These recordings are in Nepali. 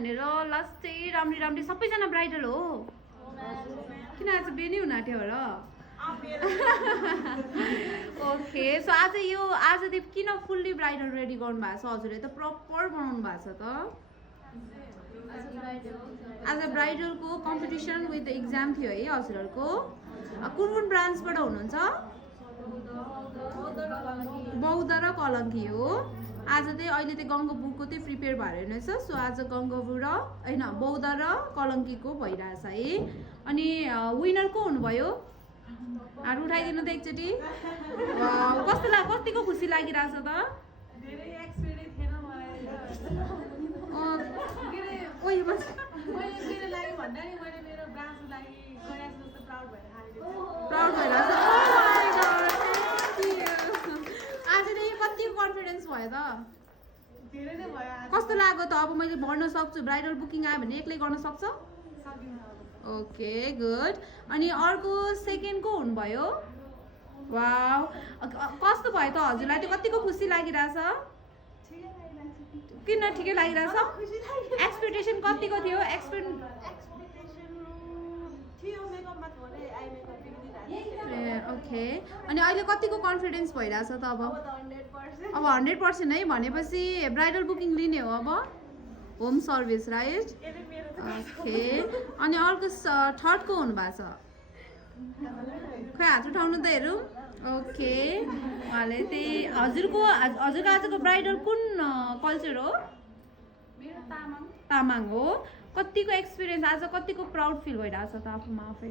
यहाँनिर लास्टै राम्री सबैजना ब्राइडल हो किन आज बेनी हुन आँट्यो र ओके सो आज किन फुल्ली ब्राइडल रेडी गर्नु भएको छ हजुरले त प्रपर बनाउनु भएको छ त आज ब्राइडलको कम्पिटिसन विथ एक्जाम थियो है हजुरहरूको कुन ब्रान्चबाट हुनुहुन्छ बौद्ध र कलङ्की हो आज चाहिँ अहिले चाहिँ गङ्गबुको चाहिँ प्रिपेयर भएर रहेछ सो आज गङ्गबु र होइन बौद्ध र कलङ्कीको भइरहेछ है अनि विनर को हुनुभयो हात उठाइदिनु त एकचोटि कतिको खुसी लागिरहेछ त प्राउड भइरहेछ आज चाहिँ कतिको कन्फिडेन्स भयो त कस्तो लाग्यो त अब मैले भन्न सक्छु ब्राइडल बुकिङ आयो भने एक्लै गर्न सक्छ ओके गुड अनि अर्को सेकेन्ड को हुनुभयो वाउ कस्तो भयो त हजुरलाई त्यो कतिको खुसी लागिरहेछ किन ठिकै लागिरहेछ एक्सपेक्टेसन कतिको थियो ओके अनि अहिले कतिको कन्फिडेन्स भइरहेछ त अब 100% है भनेपछि ब्राइडल बुकिङ लिने हो अब होम सर्भिस राइट ओके अनि अर्को थर्ड को हुनु भएको छ खै हात उठाउनु त हेरौँ ओके उहाँले त्यही हजुरको आजको ब्राइडल कुन कल्चर हो तामाङ हो कतिको एक्सपिरियन्स आज कतिको प्राउड फिल भइरहेछ त आफूमा आफै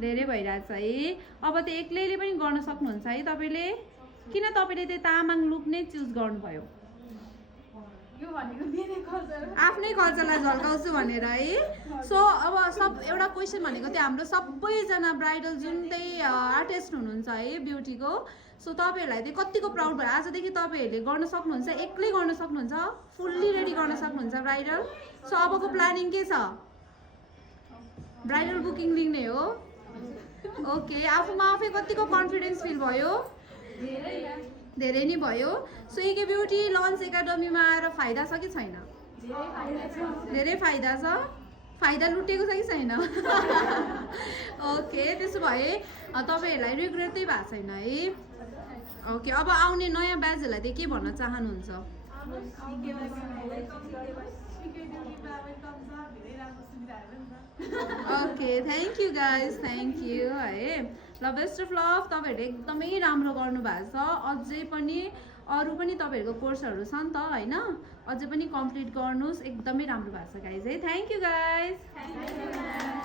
धेरै भइरहेछ है अब त एक्लैले पनि गर्न सक्नुहुन्छ है तपाईँले किन तपाईँले त्यो तामाङ लुक नै चुज गर्नुभयो आफ्नै कल्चरलाई झल्काउँछु भनेर है सो अब एउटा क्वेसन भनेको त्यो हाम्रो सबैजना ब्राइडल जुन चाहिँ आर्टिस्ट हुनुहुन्छ है ब्युटीको सो तपाईँहरूलाई चाहिँ कतिको प्राउड भयो आजदेखि तपाईँहरूले गर्न सक्नुहुन्छ एक्लै गर्न सक्नुहुन्छ फुल्ली रेडी गर्न सक्नुहुन्छ ब्राइडल सो अबको प्लानिङ के छ ब्राइडल बुकिङ लिने हो ओके आफूमा आफै कतिको कन्फिडेन्स फिल भयो धेरै नै भयो सो एके ब्युटी लन्च एकाडेमीमा आएर फाइदा छ कि छैन धेरै फाइदा छ फाइदा लुटेको छ कि छैन ओके त्यसो भए तपाईँहरूलाई रिग्रेट चाहिँ भएको छैन है ओके अब आउने नयाँ ब्याचहरूलाई चाहिँ के भन्न चाहनुहुन्छ okay thank you guys thank you है ल बेस्ट अफ लभ तपाईँहरूले एकदमै राम्रो गर्नुभएको छ अझै पनि अरू पनि तपाईँहरूको कोर्सहरू छ नि त होइन अझै पनि कम्प्लिट गर्नुहोस् एकदमै राम्रो भएको छ गाइज है थ्याङ्क यू गाइज